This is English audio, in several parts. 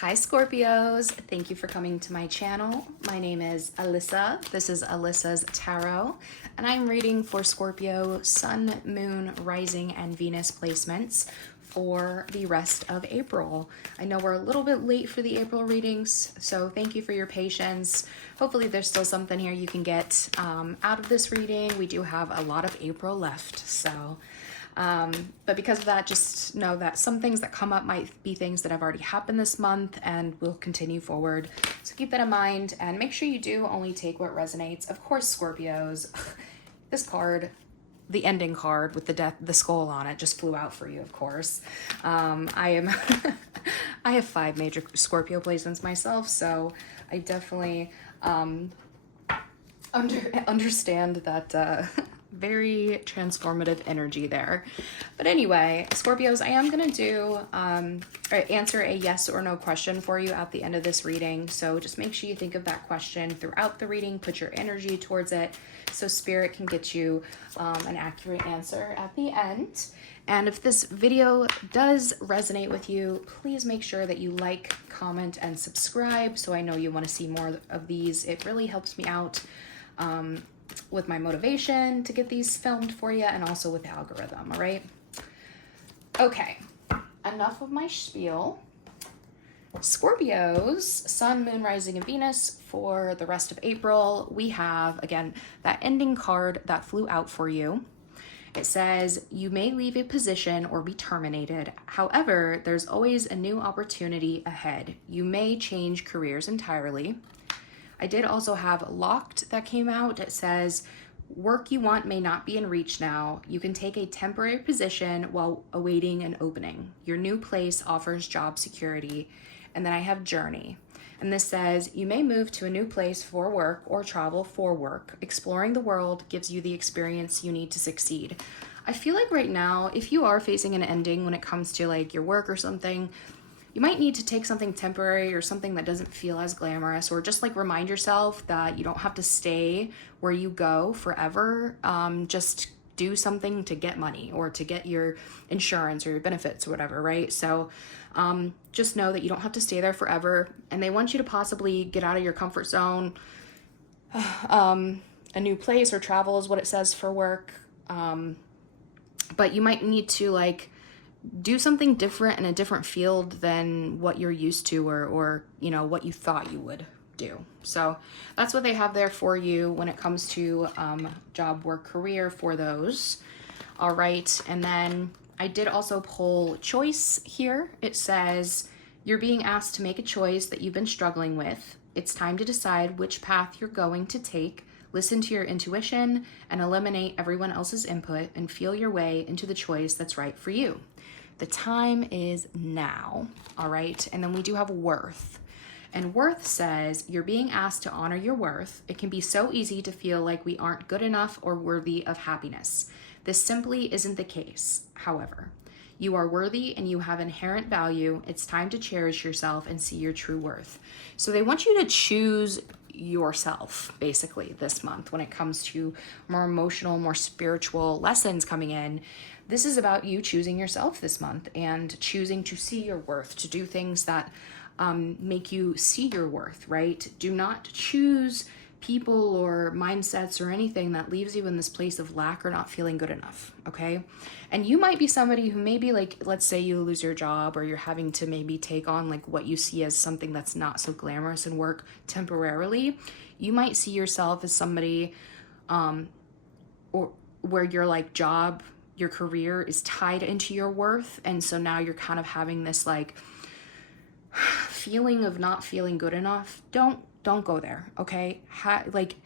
Hi Scorpios, thank you for coming to my channel. My name is Alyssa. This is Alyssa's Tarot, and I'm reading for Scorpio Sun, Moon, Rising, and Venus placements for the rest of April. I know we're a little bit late for the April readings, so thank you for your patience. Hopefully there's still something here you can get out of this reading. We do have a lot of April left, so but because of that, just know that some things that come up might be things that have already happened this month and will continue forward. So keep that in mind and make sure you do only take what resonates. Of course, Scorpios, this card, the ending card with the skull on it, just flew out for you, of course. I have 5 major Scorpio placements myself, so I definitely understand that very transformative energy there. But anyway, Scorpios, I am going to do answer a yes or no question for you at the end of this reading. So just make sure you think of that question throughout the reading, put your energy towards it so Spirit can get you an accurate answer at the end. And if this video does resonate with you, please make sure that you like, comment, and subscribe so I know you want to see more of these. It really helps me out with my motivation to get these filmed for you, and also with the algorithm. All right, okay, enough of my spiel. Scorpios, Sun, Moon, Rising, and Venus for the rest of April. We have, again, that ending card that flew out for you. It says, you may leave a position or be terminated. However, there's always a new opportunity ahead. You may change careers entirely. I did also have Locked that came out. It says, work you want may not be in reach now. You can take a temporary position while awaiting an opening. Your new place offers job security. And then I have Journey. And this says, you may move to a new place for work or travel for work. Exploring the world gives you the experience you need to succeed. I feel like right now, if you are facing an ending when it comes to like your work or something, you might need to take something temporary or something that doesn't feel as glamorous, or just like remind yourself that you don't have to stay where you go forever. Just do something to get money or to get your insurance or your benefits or whatever, right? So just know that you don't have to stay there forever, and they want you to possibly get out of your comfort zone. A new place or travel is what it says for work. But you might need to like do something different in a different field than what you're used to, or you know, what you thought you would do. So that's what they have there for you when it comes to job, work, career for those. All right, and then I did also pull choice here. It says, you're being asked to make a choice that you've been struggling with. It's time to decide which path you're going to take. Listen to your intuition and eliminate everyone else's input and feel your way into the choice that's right for you. The time is now, all right? And then we do have worth. And worth says, you're being asked to honor your worth. It can be so easy to feel like we aren't good enough or worthy of happiness. This simply isn't the case. However, you are worthy and you have inherent value. It's time to cherish yourself and see your true worth. So they want you to choose yourself basically this month when it comes to more emotional, more spiritual lessons coming in. This is about you choosing yourself this month and choosing to see your worth, to do things that make you see your worth, right? Do not choose people or mindsets or anything that leaves you in this place of lack or not feeling good enough, okay? And you might be somebody who maybe, like, let's say you lose your job or you're having to maybe take on like what you see as something that's not so glamorous in work temporarily. You might see yourself as somebody or where your like job, your career is tied into your worth. And so now you're kind of having this like feeling of not feeling good enough. Don't go there, okay? Like,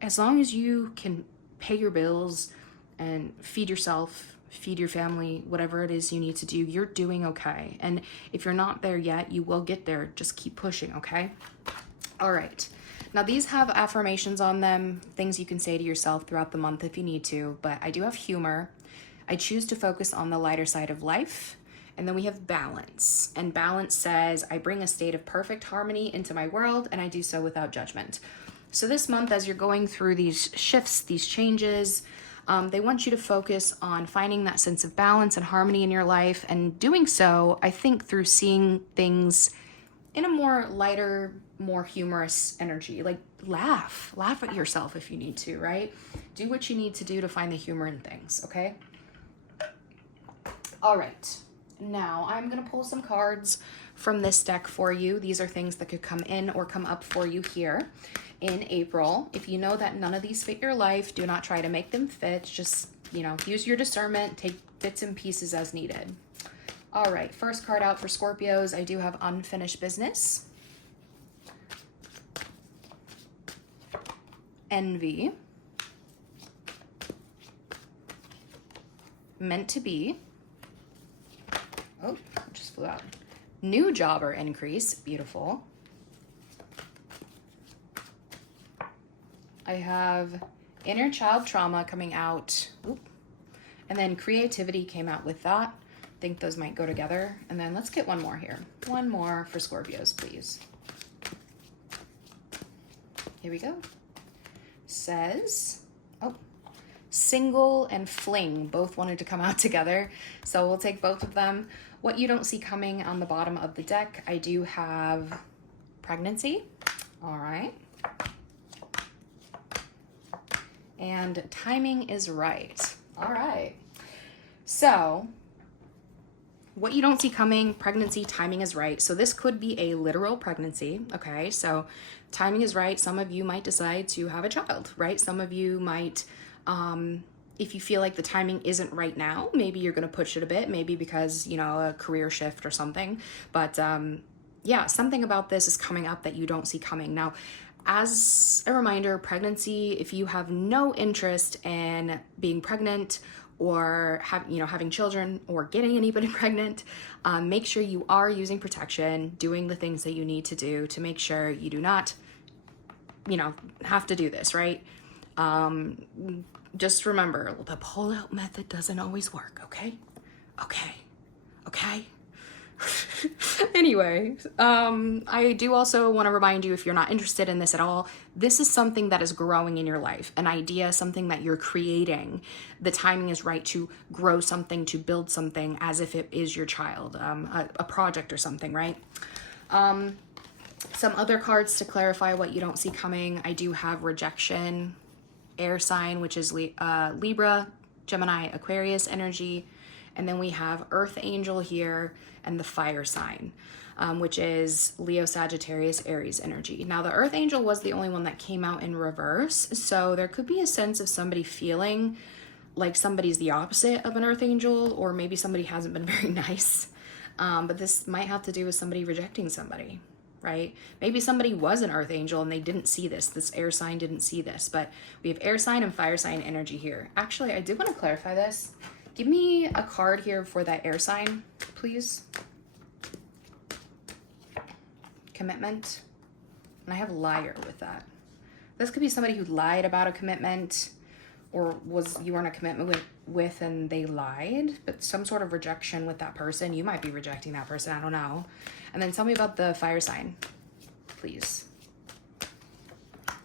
as long as you can pay your bills and feed yourself, feed your family, whatever it is you need to do, you're doing okay. And if you're not there yet, you will get there. Just keep pushing, okay? All right. Now, these have affirmations on them, things you can say to yourself throughout the month if you need to, but I do have humor. I choose to focus on the lighter side of life. And then we have balance. And balance says, I bring a state of perfect harmony into my world, and I do so without judgment. So this month, as you're going through these shifts, these changes, they want you to focus on finding that sense of balance and harmony in your life. And doing so, I think, through seeing things in a more lighter, more humorous energy. Like laugh at yourself if you need to, right? Do what you need to do to find the humor in things, okay? All right, now I'm gonna pull some cards from this deck for you. These are things that could come in or come up for you here in April. If you know that none of these fit your life, do not try to make them fit. Just, you know, use your discernment, take bits and pieces as needed. All right, first card out for Scorpios, I do have unfinished business, envy, meant to be, oh, just flew out, new job or increase, beautiful. I have inner child trauma coming out, oop, and then creativity came out with that. Think those might go together. And then let's get one more here. One more for Scorpios, please. Here we go. Says, oh, single and fling both wanted to come out together. So we'll take both of them. What you don't see coming on the bottom of the deck, I do have pregnancy. All right. And timing is right. All right. So what you don't see coming, pregnancy, timing is right. So this could be a literal pregnancy, okay? So timing is right. Some of you might decide to have a child, right? Some of you might, if you feel like the timing isn't right now, maybe you're gonna push it a bit, maybe because, you know, a career shift or something. But yeah, something about this is coming up that you don't see coming. Now, as a reminder, pregnancy, if you have no interest in being pregnant or having children or getting anybody pregnant, make sure you are using protection, doing the things that you need to do to make sure you do not, have to do this, right? Just remember, the pull-out method doesn't always work, okay? Okay. Anyway, I do also want to remind you, if you're not interested in this at all, this is something that is growing in your life, an idea, something that you're creating. The timing is right to grow something, to build something as if it is your child, a project or something, right? Some other cards to clarify what you don't see coming. I do have rejection, air sign, which is Libra, Gemini, Aquarius energy. And then we have Earth Angel here and the fire sign, which is Leo, Sagittarius, Aries energy. Now, the Earth Angel was the only one that came out in reverse. So there could be a sense of somebody feeling like somebody's the opposite of an Earth Angel, or maybe somebody hasn't been very nice. But this might have to do with somebody rejecting somebody, right? Maybe somebody was an Earth Angel and they didn't see this. This air sign didn't see this. But we have air sign and fire sign energy here. Actually, I do want to clarify this. Give me a card here for that air sign, please. Commitment. And I have liar with that. This could be somebody who lied about a commitment, or you were in a commitment with and they lied, but some sort of rejection with that person. You might be rejecting that person, I don't know. And then tell me about the fire sign, please.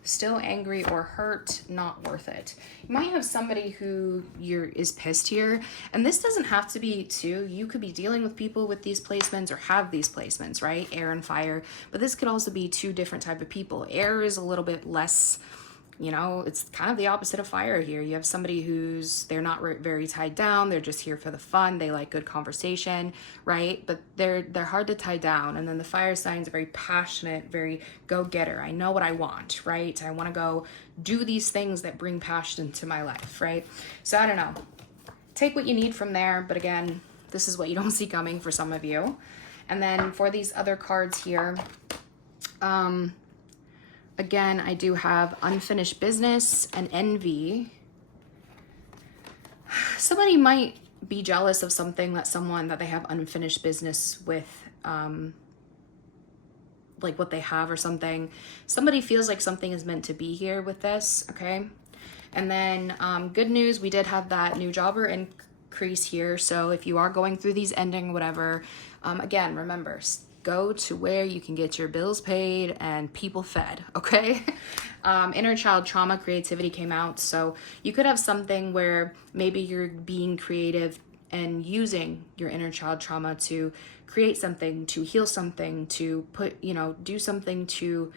Still angry or hurt, not worth it. You might have somebody who is pissed here, and this doesn't have to be two. You could be dealing with people with these placements or have these placements, right? Air and fire, but this could also be two different type of people. Air is a little bit less, it's kind of the opposite of fire here. You have somebody they're not very tied down. They're just here for the fun. They like good conversation, right? But they're hard to tie down. And then the fire sign's very passionate, very go-getter. I know what I want, right? I want to go do these things that bring passion to my life, right? So I don't know. Take what you need from there. But again, this is what you don't see coming for some of you. And then for these other cards here, again, I do have unfinished business and envy. Somebody might be jealous of something that they have unfinished business with, like what they have or something. Somebody feels like something is meant to be here with this, okay? And then good news, we did have that new job or increase here. So if you are going through these ending, whatever, again, remember, go to where you can get your bills paid and people fed, okay? Inner child trauma, creativity came out. So you could have something where maybe you're being creative and using your inner child trauma to create something, to heal something, to put, do something to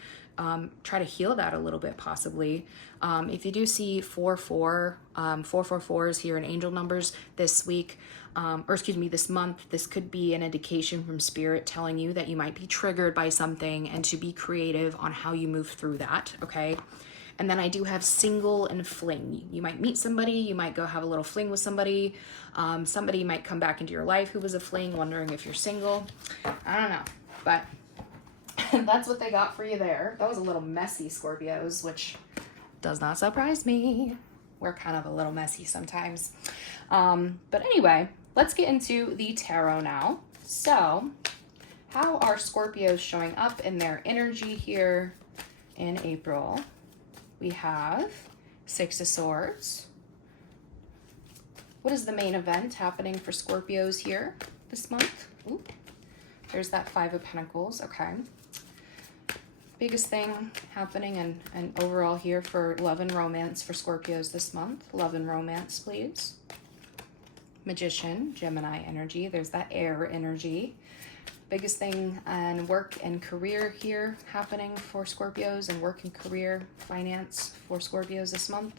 try to heal that a little bit, possibly. If you do see 444 is here in angel numbers this week, this month, this could be an indication from spirit telling you that you might be triggered by something and to be creative on how you move through that, okay? And then I do have single and fling. You might meet somebody, you might go have a little fling with somebody. Somebody might come back into your life who was a fling, wondering if you're single. I don't know, but that's what they got for you there. That was a little messy, Scorpios, which does not surprise me. We're kind of a little messy sometimes. But anyway, let's get into the tarot now. So, how are Scorpios showing up in their energy here in April? We have Six of Swords. What is the main event happening for Scorpios here this month? Ooh, there's that Five of Pentacles, okay. Biggest thing happening and overall here for love and romance for Scorpios this month. Love and romance, please. Magician, Gemini energy. There's that air energy. Biggest thing and work and career here happening for Scorpios, and work and career finance for Scorpios this month.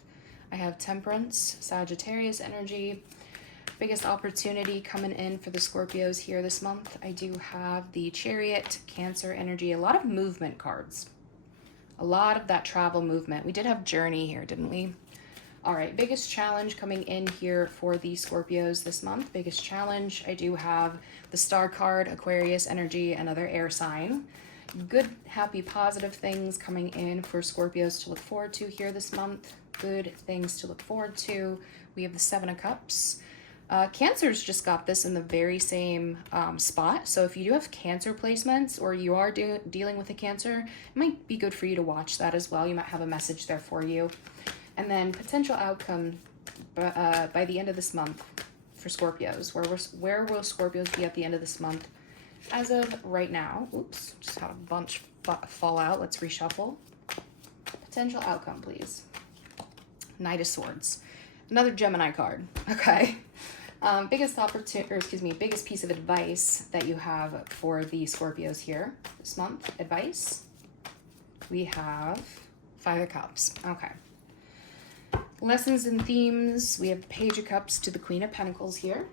I have Temperance, Sagittarius energy. Biggest opportunity coming in for the Scorpios here this month. I do have the Chariot, Cancer energy. A lot of movement cards. A lot of that travel movement. We did have Journey here, didn't we? All right, biggest challenge coming in here for the Scorpios this month. Biggest challenge, I do have the Star card, Aquarius energy, another air sign. Good, happy, positive things coming in for Scorpios to look forward to here this month. Good things to look forward to. We have the Seven of Cups. Cancer's just got this in the very same spot. So if you do have Cancer placements, or you are dealing with a Cancer, it might be good for you to watch that as well. You might have a message there for you. And then potential outcome by the end of this month for Scorpios. Where will Scorpios be at the end of this month? As of right now, oops, just had a bunch fall out. Let's reshuffle. Potential outcome, please. Knight of Swords. Another Gemini card. Okay. Biggest piece of advice that you have for the Scorpios here this month. Advice. We have Five of Cups. Okay. Lessons and themes. We have the Page of Cups to the Queen of Pentacles here.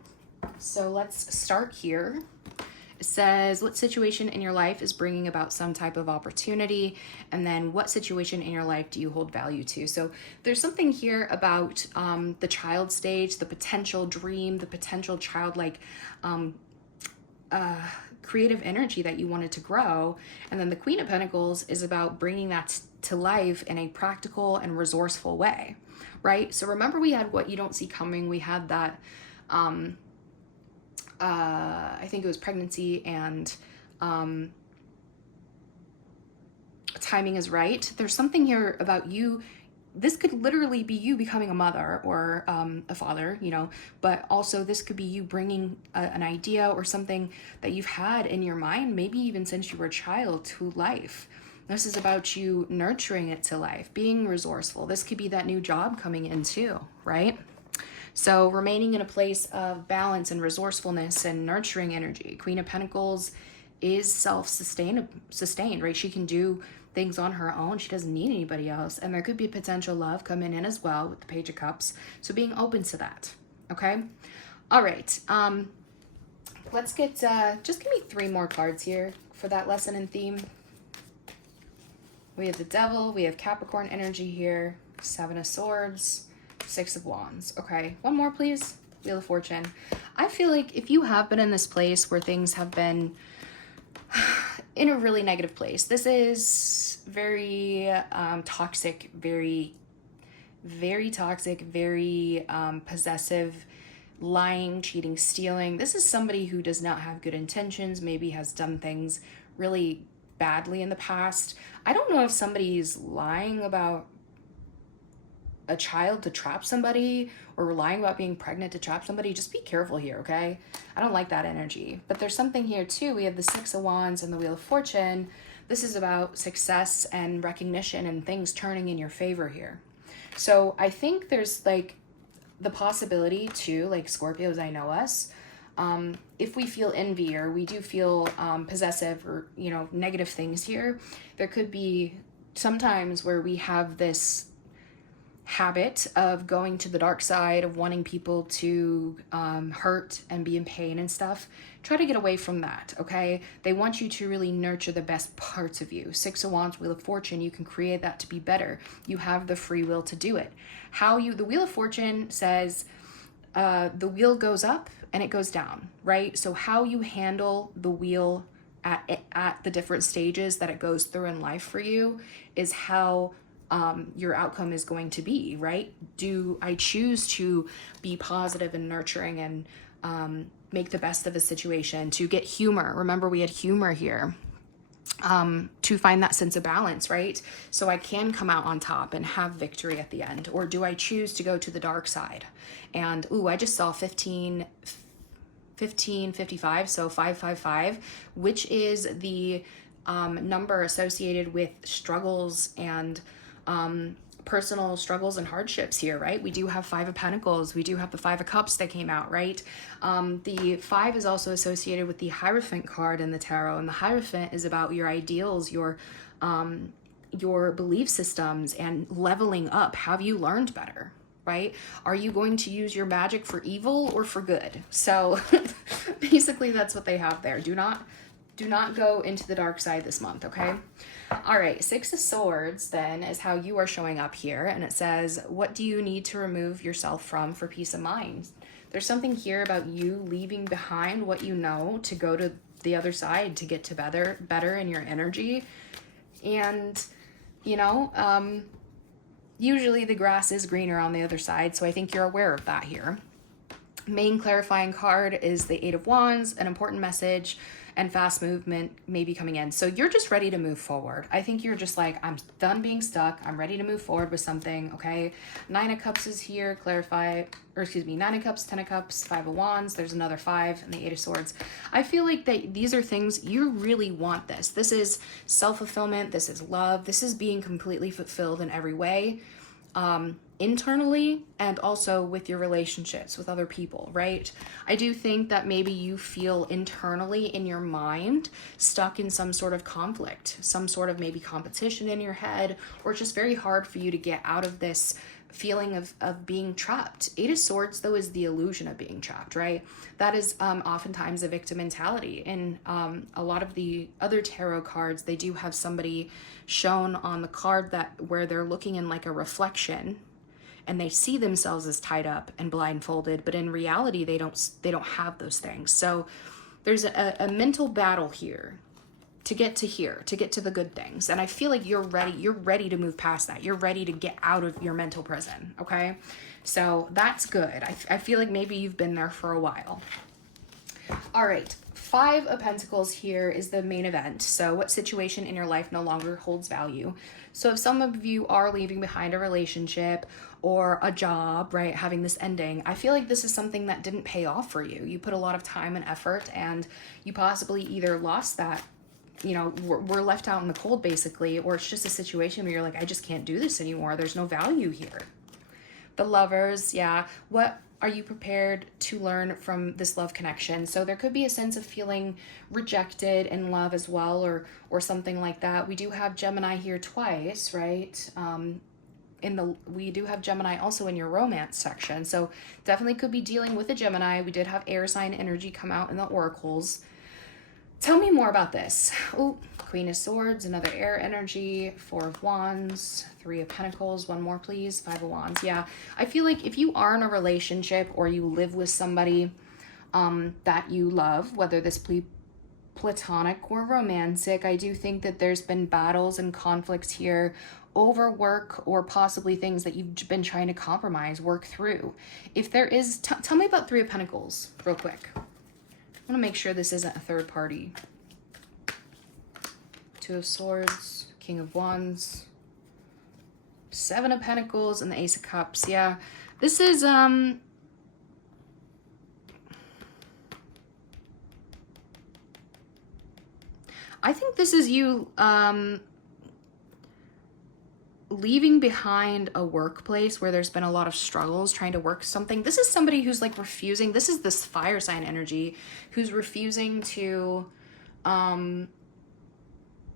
So let's start here. It says, what situation in your life is bringing about some type of opportunity? And then what situation in your life do you hold value to? So there's something here about the child stage, the potential dream, the potential childlike creative energy that you wanted to grow. And then the Queen of Pentacles is about bringing that to life in a practical and resourceful way, right? So remember, we had what you don't see coming. We had that I think it was pregnancy and timing is right. There's something here about you. This could literally be you becoming a mother or a father, but also this could be you bringing an idea or something that you've had in your mind, maybe even since you were a child, to life. This is about you nurturing it to life, being resourceful. This could be that new job coming in too, right? So remaining in a place of balance and resourcefulness and nurturing energy. Queen of Pentacles is sustained, right? She can do things on her own. She doesn't need anybody else. And there could be potential love coming in as well with the Page of Cups. So being open to that, okay? All right. Let's get, just give me 3 more cards here for that lesson and theme. We have the Devil. We have Capricorn energy here. Seven of Swords. Six of Wands. Okay, one more, please. Wheel of Fortune. I feel like if you have been in this place where things have been in a really negative place, this is very toxic, very toxic, very possessive, lying, cheating, stealing. This is somebody who does not have good intentions, maybe has done things really badly in the past. I don't know if somebody's lying about a child to trap somebody, or lying about being pregnant to trap somebody. Just be careful here, okay? I don't like that energy. But there's something here too. We have the Six of Wands and the Wheel of Fortune. This is about success and recognition and things turning in your favor here. So I think there's like the possibility too, like Scorpios, I know us, if we feel envy or we do feel possessive or, you know, negative things here, there could be sometimes where we have this habit of going to the dark side, of wanting people to hurt and be in pain and stuff. Try to get away from that, okay? They want you to really nurture the best parts of you. Six of Wands, Wheel of Fortune, you can create that to be better. You have the free will to do it. The Wheel of Fortune says the wheel goes up and it goes down, right? So how you handle the wheel at the different stages that it goes through in life for you is how your outcome is going to be, right? Do I choose to be positive and nurturing and make the best of a situation, to get humor? Remember, we had humor here, to find that sense of balance, right? So I can come out on top and have victory at the end. Or do I choose to go to the dark side? And, I just saw 1555, so 555, which is the number associated with struggles and personal struggles and hardships here, right? We do have Five of Pentacles. We do have the Five of Cups that came out, right? The 5 is also associated with the Hierophant card in the tarot, and the Hierophant is about your ideals, your belief systems, and leveling up. Have you learned better, right? Are you going to use your magic for evil or for good? So basically that's what they have there. Do not go into the dark side this month, okay? All right, Six of Swords then is how you are showing up here. And it says, what do you need to remove yourself from for peace of mind? There's something here about you leaving behind what you know to go to the other side, to get to better in your energy. And, you know, usually the grass is greener on the other side. So I think you're aware of that here. Main clarifying card is the Eight of Wands, an important message and fast movement may be coming in. So you're just ready to move forward. I think you're just like, I'm done being stuck. I'm ready to move forward with something, okay? Nine of Cups is here, Nine of Cups, Ten of Cups, Five of Wands. There's another 5 and the Eight of Swords. I feel like that these are things you really want this. This is self-fulfillment. This is love. This is being completely fulfilled in every way. Internally and also with your relationships with other people, right? I do think that maybe you feel internally in your mind stuck in some sort of conflict, some sort of maybe competition in your head, or it's just very hard for you to get out of this feeling of being trapped. Eight of Swords, though, is the illusion of being trapped, right? That is oftentimes a victim mentality. In a lot of the other tarot cards, they do have somebody shown on the card where they're looking in like a reflection, and they see themselves as tied up and blindfolded, but in reality, they don't have those things. So there's a mental battle here to get to the good things. And I feel like you're ready to move past that. You're ready to get out of your mental prison, okay? So that's good. I feel like maybe you've been there for a while. All right, Five of Pentacles here is the main event. So what situation in your life no longer holds value? So if some of you are leaving behind a relationship or a job, right, having this ending, I feel like this is something that didn't pay off for you. You put a lot of time and effort, and you possibly either lost that, you know, we're left out in the cold basically, or it's just a situation where you're like, I just can't do this anymore. There's no value here. The Lovers, yeah. What are you prepared to learn from this love connection? So there could be a sense of feeling rejected in love as well, or something like that. We do have Gemini here twice, right? We do have Gemini also in your romance section. So definitely could be dealing with a Gemini. We did have air sign energy come out in the oracles. Tell me more about this. Oh, Queen of Swords, another air energy, Four of Wands, Three of Pentacles, one more please, Five of Wands. Yeah, I feel like if you are in a relationship or you live with somebody that you love, whether this be platonic or romantic, I do think that there's been battles and conflicts here over work or possibly things that you've been trying to compromise, work through. If there is, tell me about Three of Pentacles real quick. I want to make sure this isn't a third party. Two of Swords, King of Wands, Seven of Pentacles, and the Ace of Cups. Yeah, this is, I think this is you, leaving behind a workplace where there's been a lot of struggles trying to work something. This is somebody who's like refusing. This is this fire sign energy who's refusing to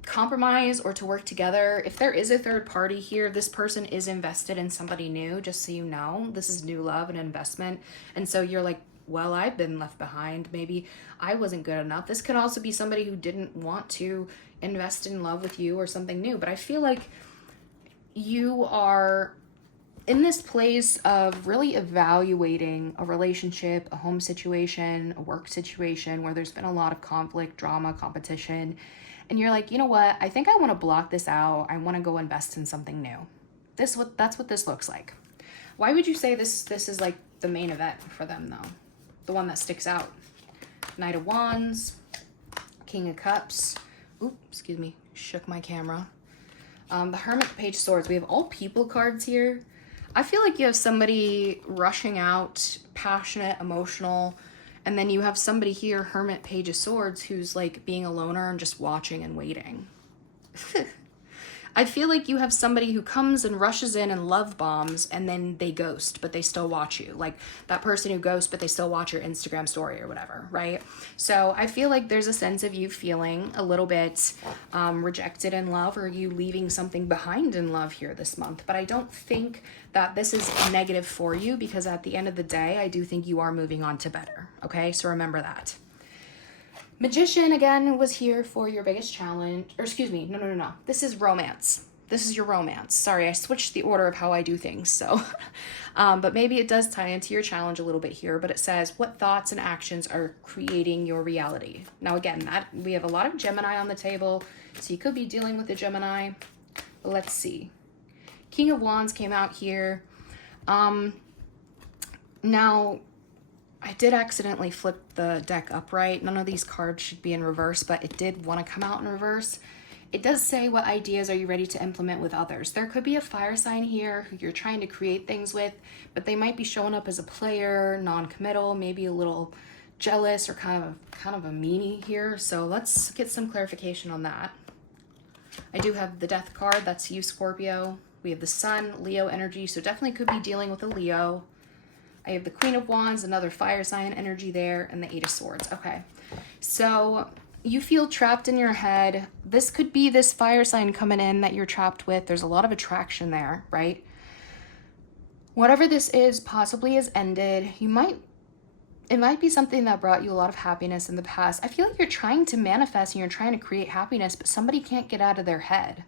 compromise or to work together. If there is a third party here, this person is invested in somebody new, just so you know. This is new love and investment. And so you're like, well, I've been left behind. Maybe I wasn't good enough. This could also be somebody who didn't want to invest in love with you or something new. But I feel like you are in this place of really evaluating a relationship, a home situation, a work situation where there's been a lot of conflict, drama, competition. And you're like, you know what? I think I want to block this out. I want to go invest in something new. That's what this looks like. Why would you say this is like the main event for them though? The one that sticks out. Knight of Wands, King of Cups. Oop, excuse me, shook my camera. The Hermit, Page of Swords. We have all people cards here. I feel like you have somebody rushing out, passionate, emotional, and then you have somebody here, Hermit, Page of Swords, who's like being a loner and just watching and waiting. I feel like you have somebody who comes and rushes in and love bombs and then they ghost, but they still watch you. Like that person who ghosts, but they still watch your Instagram story or whatever, right? So I feel like there's a sense of you feeling a little bit rejected in love, or you leaving something behind in love here this month. But I don't think that this is negative for you, because at the end of the day, I do think you are moving on to better, okay? So remember that. Magician, again, was here for your biggest challenge. Or excuse me, no. This is romance. This is your romance. Sorry, I switched the order of how I do things. So, but maybe it does tie into your challenge a little bit here. But it says, what thoughts and actions are creating your reality? Now, again, we have a lot of Gemini on the table. So you could be dealing with a Gemini. Let's see. King of Wands came out here. Now, I did accidentally flip the deck upright. None of these cards should be in reverse, but it did want to come out in reverse. It does say, what ideas are you ready to implement with others? There could be a fire sign here who you're trying to create things with, but they might be showing up as a player, non-committal, maybe a little jealous or kind of a meanie here. So let's get some clarification on that. I do have the Death card. That's you, Scorpio. We have the Sun, Leo energy. So definitely could be dealing with a Leo. I have the Queen of Wands, another fire sign energy there, and the Eight of Swords. Okay, so you feel trapped in your head. This could be this fire sign coming in that you're trapped with. There's a lot of attraction there, right? Whatever this is possibly has ended. It might be something that brought you a lot of happiness in the past. I feel like you're trying to manifest and you're trying to create happiness, but somebody can't get out of their head.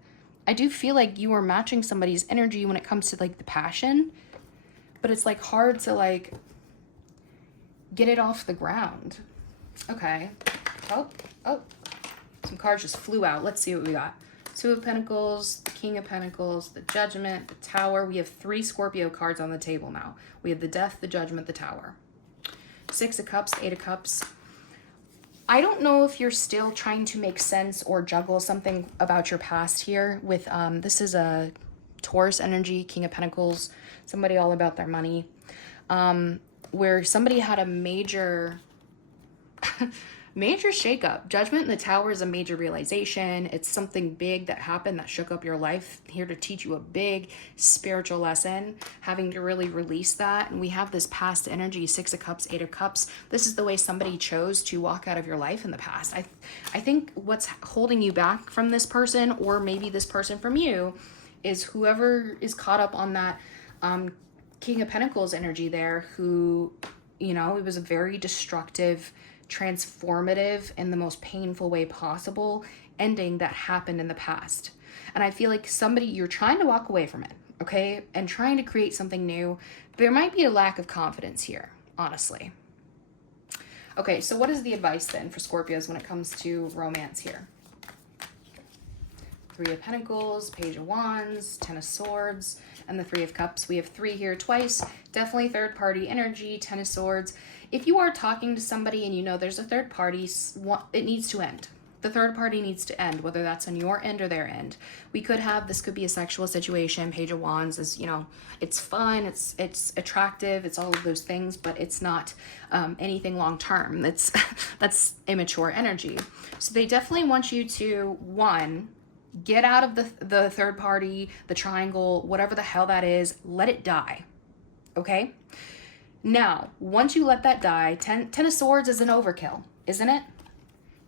I do feel like you are matching somebody's energy when it comes to like the passion, but it's like hard to like get it off the ground. Okay. Oh, some cards just flew out. Let's see what we got. Two of Pentacles, the King of Pentacles, the Judgment, the Tower. We have 3 Scorpio cards on the table now. We have the Death, the Judgment, the Tower. 6 of Cups, 8 of Cups. I don't know if you're still trying to make sense or juggle something about your past here with, this is a Taurus energy, King of Pentacles, somebody all about their money, where somebody had a major shakeup. Judgment and the Tower is a major realization. It's something big that happened that shook up your life, here to teach you a big spiritual lesson, having to really release that. And we have this past energy, 6 of Cups, 8 of Cups. This is the way somebody chose to walk out of your life in the past. I think what's holding you back from this person, or maybe this person from you, is whoever is caught up on that King of Pentacles energy there, who, you know, it was a very destructive, transformative, in the most painful way possible ending that happened in the past. And I feel like somebody, you're trying to walk away from it, okay, and trying to create something new. There might be a lack of confidence here, honestly. Okay, so what is the advice then for Scorpios when it comes to romance here? 3 of Pentacles, Page of Wands, 10 of Swords, and the 3 of Cups. We have 3 here twice. Definitely third party energy, 10 of Swords. If you are talking to somebody and you know there's a third party, it needs to end. The third party needs to end, whether that's on your end or their end. This could be a sexual situation. Page of Wands is, you know, it's fun, it's attractive, it's all of those things, but it's not anything long term. That's immature energy. So they definitely want you to, one, Get out of the third party, the triangle, whatever the hell that is, let it die, okay? Now, once you let that die, 10 of Swords is an overkill, isn't it?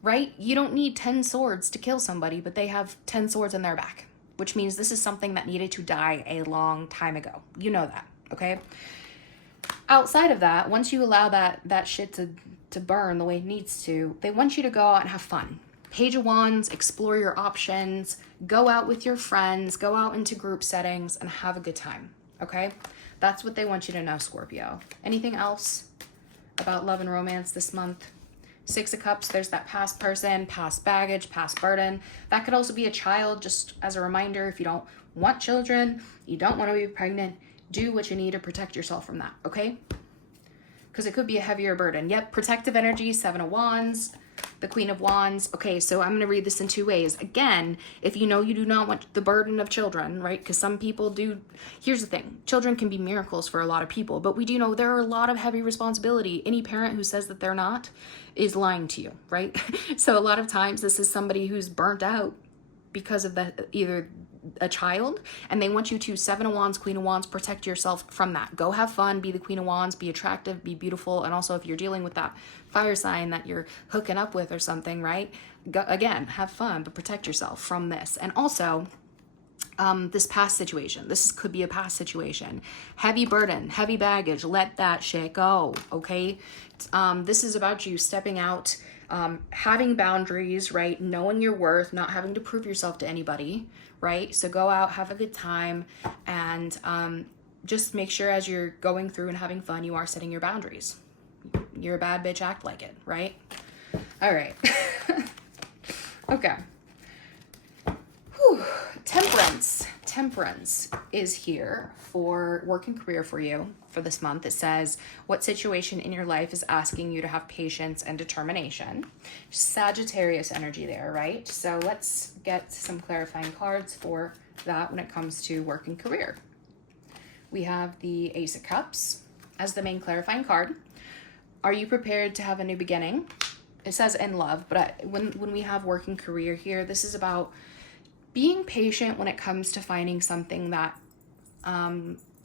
Right? You don't need 10 swords to kill somebody, but they have 10 swords in their back, which means this is something that needed to die a long time ago. You know that, okay? Outside of that, once you allow that shit to burn the way it needs to, they want you to go out and have fun. Page of Wands, explore your options, go out with your friends, go out into group settings and have a good time, okay? That's what they want you to know, Scorpio. Anything else about love and romance this month? 6 of Cups, there's that past person, past baggage, past burden. That could also be a child, just as a reminder, if you don't want children, you don't want to be pregnant, do what you need to protect yourself from that, okay? Because it could be a heavier burden. Yep, protective energy, 7 of Wands, the Queen of Wands. Okay, so I'm going to read this in 2 ways. Again, if you know you do not want the burden of children, right? Because some people do. Here's the thing. Children can be miracles for a lot of people, but we do know there are a lot of heavy responsibility. Any parent who says that they're not is lying to you, right? So a lot of times this is somebody who's burnt out because of either a child, and they want you to, 7 of Wands, Queen of Wands, protect yourself from that. Go have fun, be the Queen of Wands, be attractive, be beautiful, and also if you're dealing with that fire sign that you're hooking up with or something, right? Go, again, have fun, but protect yourself from this. And also, this past situation, this could be a past situation, heavy burden, heavy baggage, let that shit go, okay? This is about you stepping out, having boundaries, right? Knowing your worth, not having to prove yourself to anybody, right? So go out, have a good time, and just make sure as you're going through and having fun, you are setting your boundaries. You're a bad bitch, act like it, right? All right. Okay. Whew. Temperance is here for work and career for you for this month. It says, what situation in your life is asking you to have patience and determination? Sagittarius energy there, right? So let's get some clarifying cards for that when it comes to work and career. We have the Ace of Cups as the main clarifying card. Are you prepared to have a new beginning? It says in love, but when we have work and career here, this is about being patient when it comes to finding something that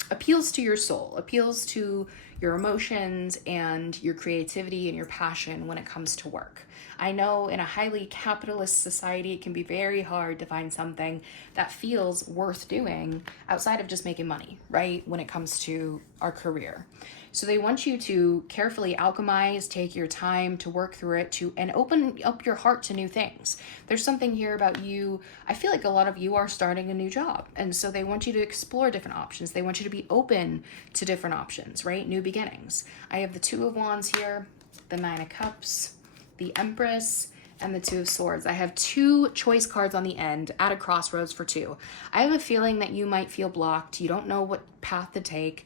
appeals to your soul, appeals to your emotions and your creativity and your passion when it comes to work. I know in a highly capitalist society, it can be very hard to find something that feels worth doing outside of just making money, right? When it comes to our career. So they want you to carefully alchemize, take your time to work through it, and open up your heart to new things. There's something here about you. I feel like a lot of you are starting a new job. And so they want you to explore different options. They want you to be open to different options, right? New beginnings. I have the 2 of Wands here, the 9 of Cups, the Empress, and the 2 of Swords. I have 2 choice cards on the end at a crossroads for 2. I have a feeling that you might feel blocked. You don't know what path to take.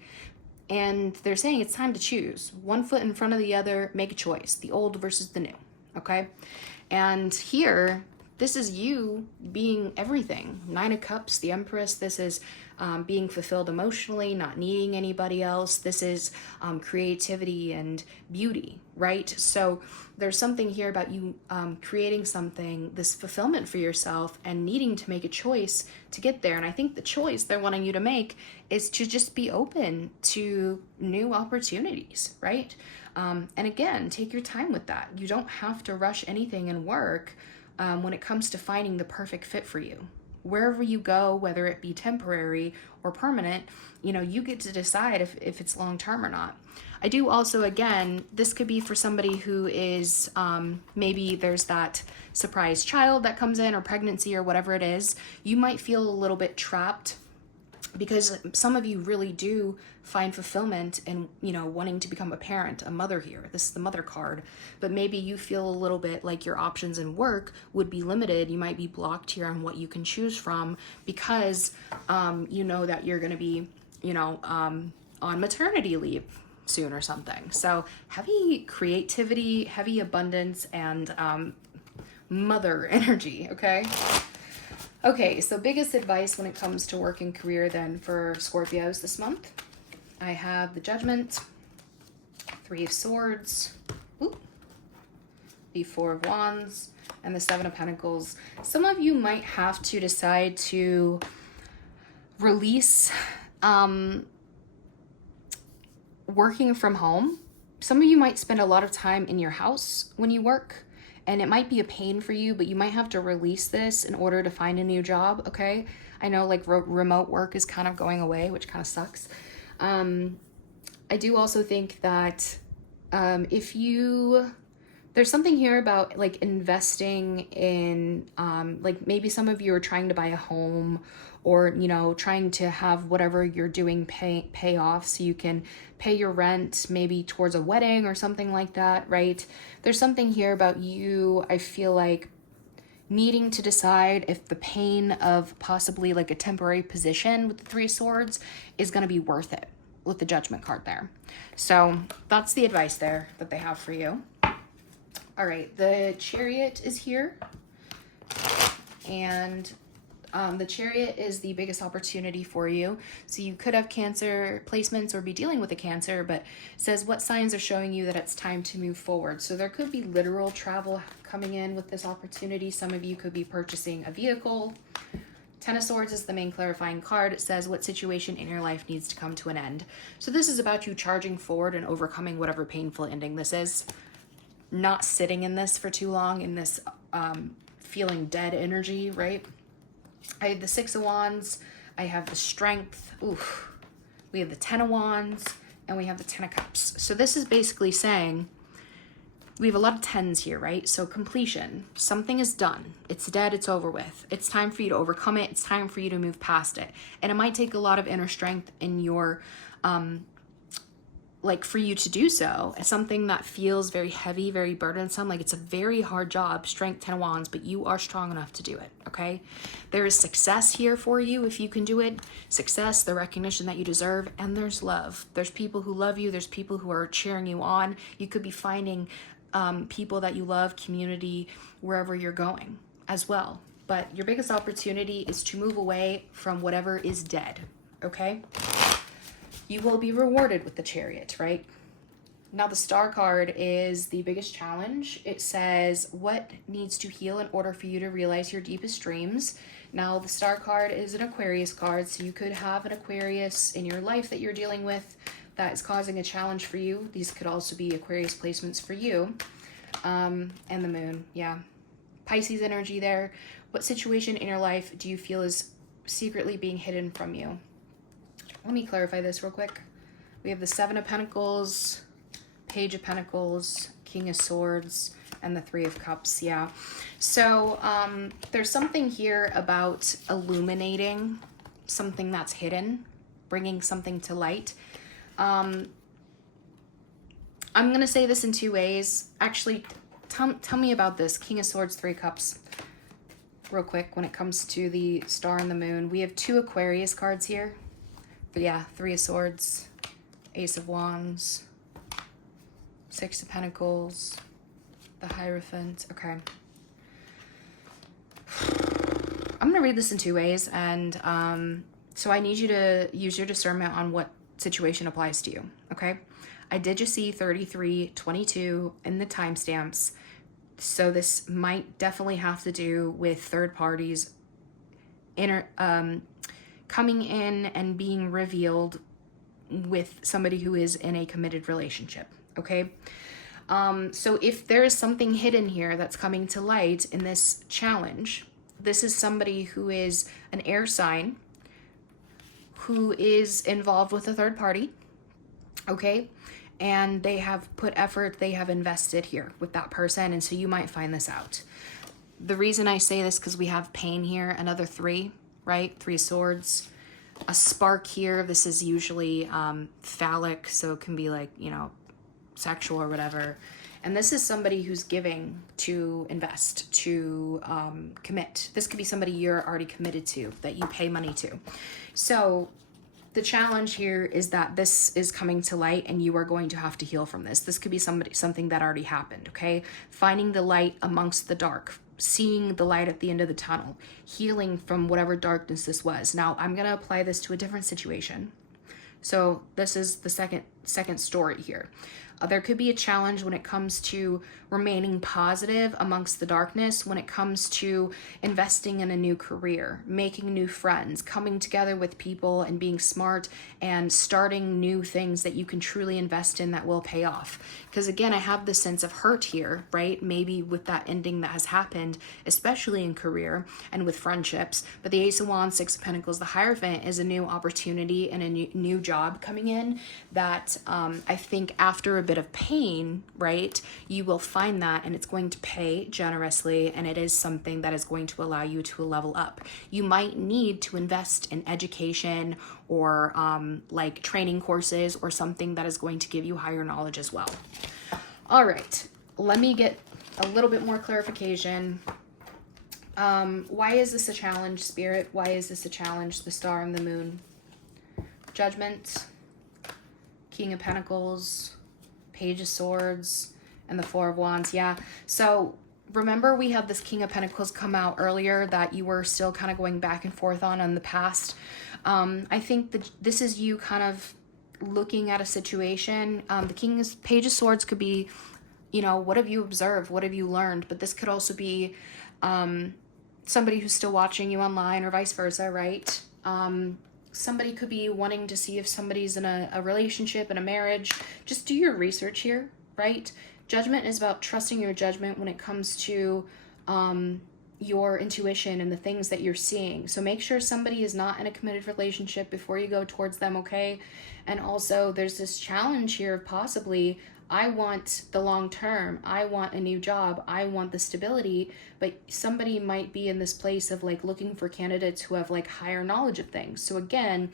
And they're saying it's time to choose. One foot in front of the other, make a choice. The old versus the new, okay? And here, this is you being everything. 9 of Cups, the Empress. This is being fulfilled emotionally, not needing anybody else. This is creativity and beauty, right? So there's something here about you creating something, this fulfillment for yourself and needing to make a choice to get there. And I think the choice they're wanting you to make is to just be open to new opportunities, right? And again, take your time with that. You don't have to rush anything in work when it comes to finding the perfect fit for you. Wherever you go, whether it be temporary or permanent, you know, you get to decide if it's long-term or not. I do also, again, this could be for somebody who is, maybe there's that surprise child that comes in or pregnancy or whatever it is. You might feel a little bit trapped because some of you really do find fulfillment in, you know, wanting to become a parent, a mother here. This is the mother card. But maybe you feel a little bit like your options in work would be limited. You might be blocked here on what you can choose from because you know that you're going to be, you know, on maternity leave soon or something. So heavy creativity, heavy abundance, and mother energy, okay? Okay, so biggest advice when it comes to work and career then for Scorpios this month. I have the Judgment, 3 of Swords, the Four of Wands, and the Seven of Pentacles. Some of you might have to decide to release working from home. Some of you might spend a lot of time in your house when you work, and it might be a pain for you, but you might have to release this in order to find a new job, okay? I know like remote work is kind of going away, which kind of sucks. I do also think that there's something here about like investing in, like maybe some of you are trying to buy a home, or, you know, trying to have whatever you're doing pay off so you can pay your rent, maybe towards a wedding or something like that, right? There's something here about you, I feel like, needing to decide if the pain of possibly like a temporary position with the Three of Swords is going to be worth it with the Judgment card there. So that's the advice there that they have for you. All right, the Chariot is here, and the Chariot is the biggest opportunity for you. So you could have Cancer placements or be dealing with a Cancer, but it says what signs are showing you that it's time to move forward. So there could be literal travel coming in with this opportunity. Some of you could be purchasing a vehicle. Ten of Swords is the main clarifying card. It says what situation in your life needs to come to an end. So this is about you charging forward and overcoming whatever painful ending this is. Not sitting in this for too long, in this feeling dead energy, right? I have the Six of Wands, I have the Strength, oof. We have the Ten of Wands, and we have the Ten of Cups. So this is basically saying, we have a lot of tens here, right? So completion, something is done. It's dead, it's over with. It's time for you to overcome it. It's time for you to move past it. And it might take a lot of inner strength in your, like for you to do so. It's something that feels very heavy, very burdensome. Like it's a very hard job, Strength, Ten of Wands, but you are strong enough to do it, okay? There is success here for you if you can do it. Success, the recognition that you deserve, and there's love. There's people who love you. There's people who are cheering you on. You could be finding people that you love, community, wherever you're going as well. But your biggest opportunity is to move away from whatever is dead, okay? You will be rewarded with the Chariot, right? Now the Star card is the biggest challenge. It says what needs to heal in order for you to realize your deepest dreams. Now the Star card is an Aquarius card, so you could have an Aquarius in your life that you're dealing with that is causing a challenge for you. These could also be Aquarius placements for you. And the Moon, yeah. Pisces energy there. What situation in your life do you feel is secretly being hidden from you? Let me clarify this real quick. We have the Seven of Pentacles, Page of Pentacles, King of Swords, and the Three of Cups, yeah. So there's something here about illuminating something that's hidden, bringing something to light. I'm going to say this in two ways. Actually, tell me about this. King of Swords, Three Cups. Real quick, when it comes to the Star and the Moon, we have two Aquarius cards here. But yeah, Three of Swords, Ace of Wands, Six of Pentacles, the Hierophant. Okay. I'm going to read this in two ways, and so I need you to use your discernment on what situation applies to you, okay? I did just see 3322 in the timestamps, so this might definitely have to do with third parties coming in and being revealed with somebody who is in a committed relationship, okay? So if there is something hidden here that's coming to light in this challenge, this is somebody who is an air sign, who is involved with a third party, okay? And they have put effort, they have invested here with that person, and so you might find this out. The reason I say this, because we have pain here, another three, right? Three of Swords, a spark here. This is usually phallic, so it can be like, you know, sexual or whatever. And this is somebody who's giving to invest, to commit. This could be somebody you're already committed to, that you pay money to. So the challenge here is that this is coming to light and you are going to have to heal from this. This could be something that already happened, okay? Finding the light amongst the dark, seeing the light at the end of the tunnel, healing from whatever darkness this was. Now, I'm going to apply this to a different situation. So this is the second story here. There could be a challenge when it comes to remaining positive amongst the darkness, when it comes to investing in a new career, making new friends, coming together with people and being smart and starting new things that you can truly invest in that will pay off. Because again, I have this sense of hurt here, right? Maybe with that ending that has happened, especially in career and with friendships. But the Ace of Wands, Six of Pentacles, the Hierophant is a new opportunity and a new job coming in that I think after a bit of pain, right, you will find that and it's going to pay generously, and it is something that is going to allow you to level up. You might need to invest in education or like training courses or something that is going to give you higher knowledge as well. All right, let me get a little bit more clarification. Why is this a challenge, Spirit? Why is this a challenge? The Star and the Moon. Judgment, King of Pentacles, Page of Swords, and the Four of Wands. Yeah, so remember we had this King of Pentacles come out earlier that you were still kind of going back and forth on in the past. I think that this is you kind of looking at a situation. The Page of Swords could be, you know, what have you observed? What have you learned? But this could also be somebody who's still watching you online or vice versa, right? Somebody could be wanting to see if somebody's in a relationship, in a marriage. Just do your research here, right? Judgment is about trusting your judgment when it comes to your intuition and the things that you're seeing. So make sure somebody is not in a committed relationship before you go towards them, okay? And also there's this challenge here of possibly, I want the long term, I want a new job, I want the stability, but somebody might be in this place of like looking for candidates who have like higher knowledge of things. So again,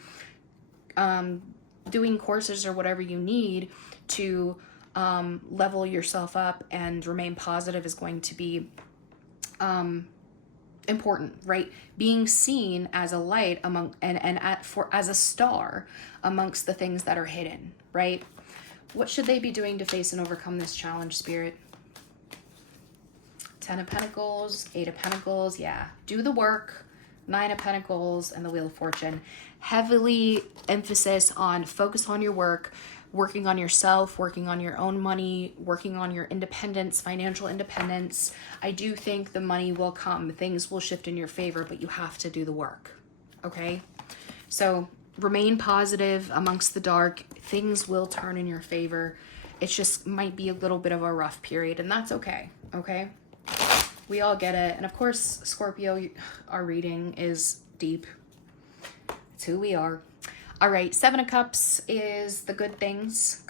doing courses or whatever you need to level yourself up and remain positive is going to be important, right? Being seen as a light among as a star amongst the things that are hidden, right? What should they be doing to face and overcome this challenge, Spirit? Ten of Pentacles, Eight of Pentacles, yeah. Do the work. Nine of Pentacles and the Wheel of Fortune. Heavily emphasis on focus on your work, working on yourself, working on your own money, working on your independence, financial independence. I do think the money will come. Things will shift in your favor, but you have to do the work, okay? So remain positive amongst the dark. Things will turn in your favor. It just might be a little bit of a rough period, and that's okay, okay? We all get it. And of course, Scorpio, our reading is deep. It's who we are. All right, Seven of Cups is the good things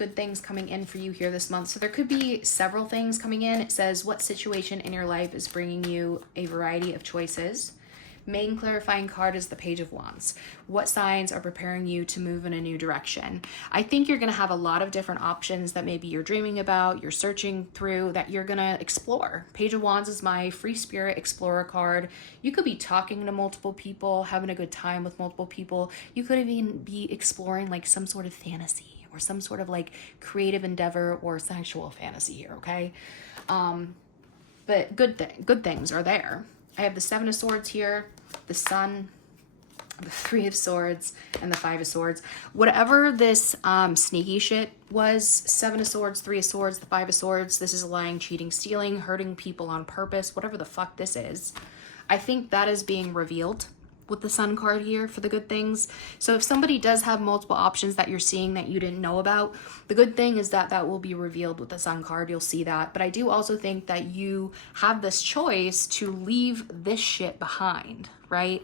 coming in for you here this month. So there could be several things coming in. It says, what situation in your life is bringing you a variety of choices? Main clarifying card is the Page of Wands. What signs are preparing you to move in a new direction? I think you're going to have a lot of different options that maybe you're dreaming about, you're searching through, that you're going to explore. Page of Wands is my free spirit explorer card. You could be talking to multiple people, having a good time with multiple people. You could even be exploring like some sort of fantasy or some sort of like creative endeavor or sexual fantasy here, okay? But good things are there. I have the Seven of Swords here, the Sun, the Three of Swords, and the Five of Swords. Whatever this sneaky shit was, Seven of Swords, Three of Swords, the Five of Swords, this is lying, cheating, stealing, hurting people on purpose, whatever the fuck this is. I think that is being revealed with the Sun card here for the good things. So if somebody does have multiple options that you're seeing that you didn't know about, the good thing is that that will be revealed with the Sun card. You'll see that. But I do also think that you have this choice to leave this shit behind, right?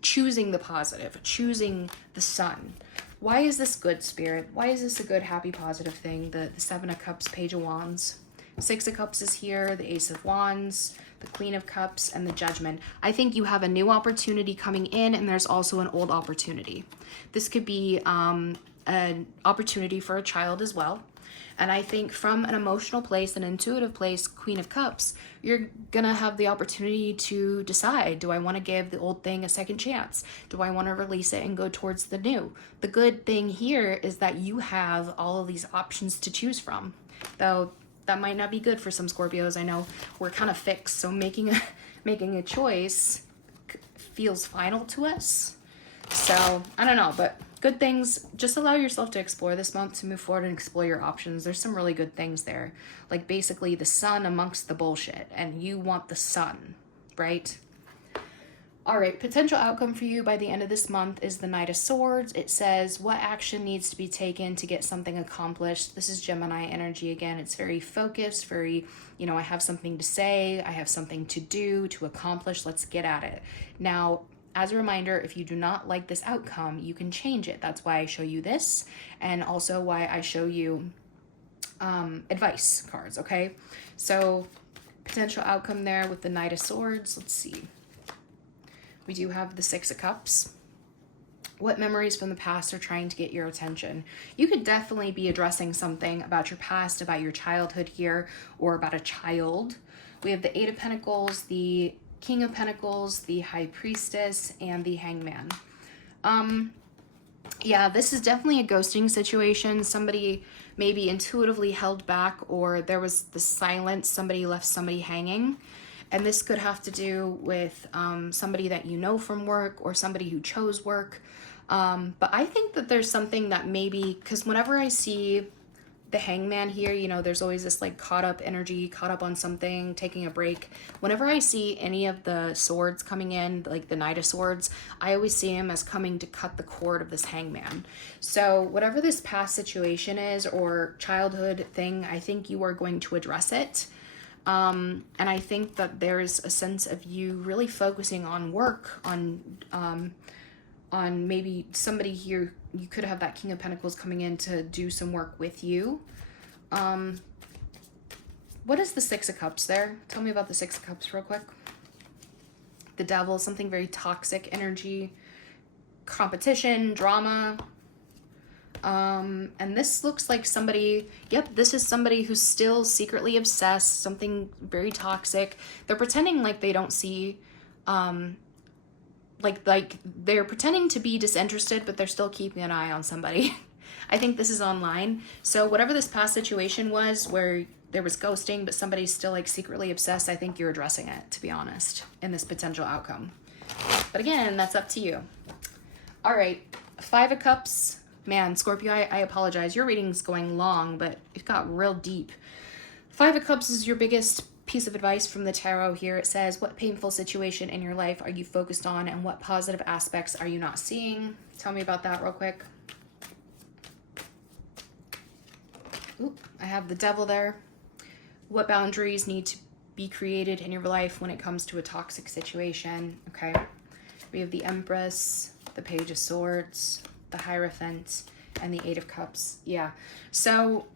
Choosing the positive, choosing the Sun. Why is this good, Spirit? Why is this a good, happy, positive thing? The Seven of Cups, Page of Wands. Six of Cups is here, the Ace of Wands, the Queen of Cups, and the Judgment. I think you have a new opportunity coming in, and there's also an old opportunity. This could be an opportunity for a child as well. And I think from an emotional place, an intuitive place, Queen of Cups, you're gonna have the opportunity to decide, do I wanna give the old thing a second chance? Do I wanna release it and go towards the new? The good thing here is that you have all of these options to choose from. Though that might not be good for some Scorpios. I know we're kind of fixed, so making a choice feels final to us. So I don't know, but good things. Just allow yourself to explore this month, to move forward and explore your options. There's some really good things there. Like basically the sun amongst the bullshit, and you want the sun, right? All right, potential outcome for you by the end of this month is the Knight of Swords. It says, what action needs to be taken to get something accomplished? This is Gemini energy again. It's very focused, very, you know, I have something to say, I have something to do, to accomplish, let's get at it. Now, as a reminder, if you do not like this outcome, you can change it. That's why I show you this, and also why I show you advice cards, okay? So, potential outcome there with the Knight of Swords. Let's see. We do have the Six of Cups. What memories from the past are trying to get your attention? You could definitely be addressing something about your past, about your childhood here, or about a child. We have the Eight of Pentacles, the King of Pentacles, the High Priestess, and the Hangman. Yeah, this is definitely a ghosting situation. Somebody maybe intuitively held back, or there was the silence, somebody left somebody hanging. And this could have to do with somebody that you know from work, or somebody who chose work. But I think that there's something that maybe, because whenever I see the Hangman here, you know, there's always this like caught up energy, caught up on something, taking a break. Whenever I see any of the swords coming in, like the Knight of Swords, I always see him as coming to cut the cord of this Hangman. So whatever this past situation is, or childhood thing, I think you are going to address it. And I think that there's a sense of you really focusing on work, on maybe somebody here. You could have that King of Pentacles coming in to do some work with you. What is the Six of Cups there? Tell me about the Six of Cups real quick. The Devil, something very toxic energy, competition, drama. And this looks like somebody, yep, this is somebody who's still secretly obsessed, something very toxic. They're pretending like they don't see, like they're pretending to be disinterested, but they're still keeping an eye on somebody. I think this is online. So whatever this past situation was where there was ghosting, but somebody's still like secretly obsessed, I think you're addressing it, to be honest, in this potential outcome. But again, that's up to you. All right, Five of Cups. Man, Scorpio, I apologize. Your reading's going long, but it got real deep. Five of Cups is your biggest piece of advice from the tarot here. It says, what painful situation in your life are you focused on, and what positive aspects are you not seeing? Tell me about that real quick. Oop, I have the Devil there. What boundaries need to be created in your life when it comes to a toxic situation? Okay. We have the Empress, the Page of Swords, the Hierophant, and the Eight of Cups. Yeah. So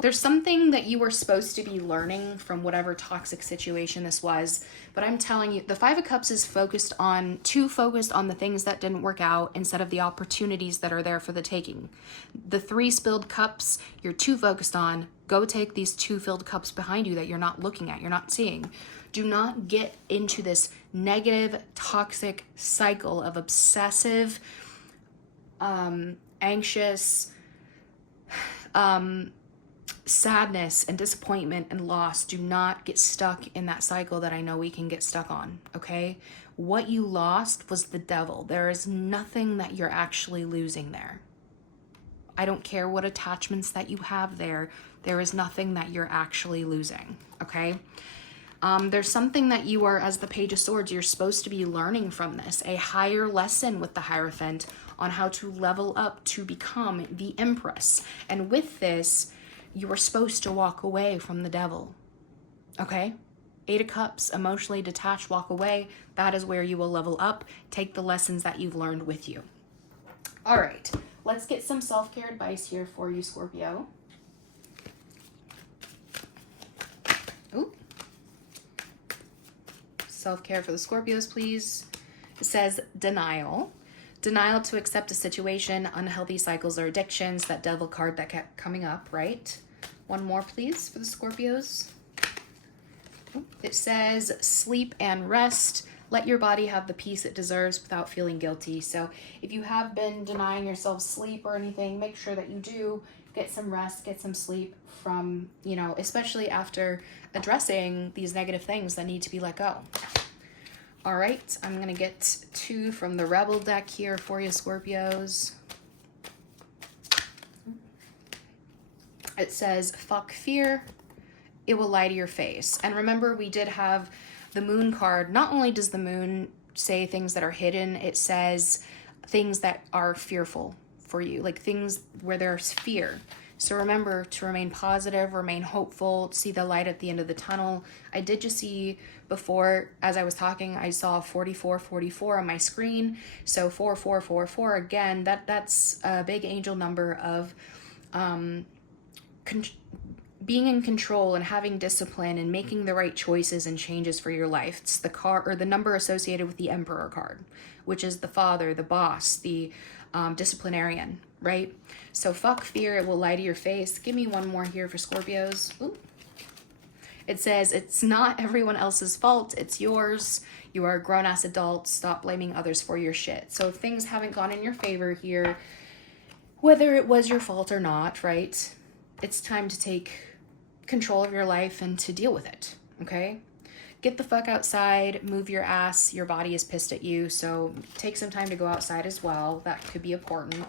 there's something that you were supposed to be learning from whatever toxic situation this was. But I'm telling you, the Five of Cups is too focused on the things that didn't work out instead of the opportunities that are there for the taking. The three spilled cups you're too focused on. Go take these two filled cups behind you that you're not looking at, you're not seeing. Do not get into this negative, toxic cycle of obsessive, anxious, sadness and disappointment and loss. Do not get stuck in that cycle that I know we can get stuck on, okay? What you lost was the Devil. There is nothing that you're actually losing there. I don't care what attachments that you have there. There is nothing that you're actually losing, okay? There's something that you are, as the Page of Swords, you're supposed to be learning from this, a higher lesson with the Hierophant on how to level up to become the Empress. And with this, you are supposed to walk away from the Devil, okay? Eight of Cups, emotionally detached, walk away. That is where you will level up. Take the lessons that you've learned with you. All right, let's get some self-care advice here for you, Scorpio. Ooh. Self-care for the Scorpios, please. It says denial. Denial to accept a situation, unhealthy cycles or addictions, that Devil card that kept coming up, right? One more, please, for the Scorpios. It says sleep and rest. Let your body have the peace it deserves without feeling guilty. So if you have been denying yourself sleep or anything, make sure that you do get some rest, get some sleep from, you know, especially after addressing these negative things that need to be let go. All right, I'm going to get two from the Rebel deck here for you, Scorpios. It says, fuck fear, it will lie to your face. And remember, we did have the moon card. Not only does the moon say things that are hidden, it says things that are fearful for you, like things where there's fear. So remember to remain positive, remain hopeful, see the light at the end of the tunnel. I did just see before, as I was talking, I saw 4444 on my screen. So 4444, again, that's a big angel number of being in control and having discipline and making the right choices and changes for your life. It's the card, or the number associated with the Emperor card, which is the father, the boss, the disciplinarian, right? So fuck fear, it will lie to your face. Give me one more here for Scorpios. Ooh. It says, it's not everyone else's fault, it's yours. You are a grown-ass adult. Stop blaming others for your shit. So if things haven't gone in your favor here, whether it was your fault or not, right? It's time to take control of your life and to deal with it, okay? Get the fuck outside, move your ass. Your body is pissed at you, so take some time to go outside as well. That could be important.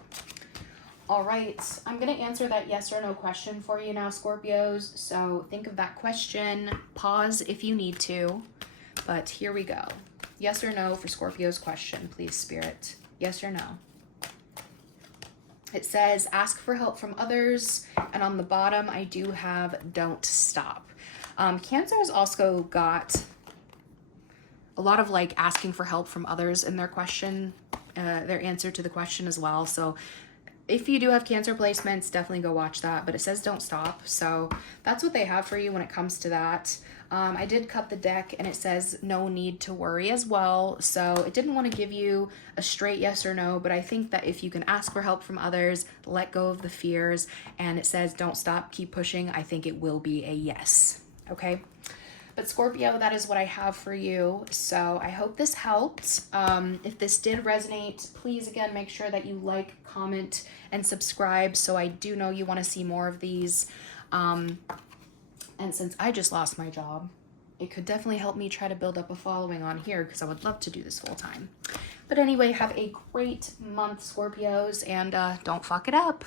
All right, I'm going to answer that yes or no question for you now, Scorpios. So think of that question. Pause if you need to, but here we go. Yes or no for Scorpio's question, please, Spirit. Yes or no? It says, ask for help from others. And on the bottom, I do have don't stop. Cancer has also got a lot of like asking for help from others in their question, their answer to the question as well. So if you do have Cancer placements, definitely go watch that. But it says don't stop. So that's what they have for you when it comes to that. I did cut the deck and it says no need to worry as well. So it didn't want to give you a straight yes or no, but I think that if you can ask for help from others, let go of the fears, and it says don't stop, keep pushing, I think it will be a yes. Okay. But Scorpio, that is what I have for you. So I hope this helped. If this did resonate, please, again, make sure that you like, comment, and subscribe. So I do know you want to see more of these. And since I just lost my job, it could definitely help me try to build up a following on here, because I would love to do this full time. But anyway, have a great month, Scorpios, and don't fuck it up.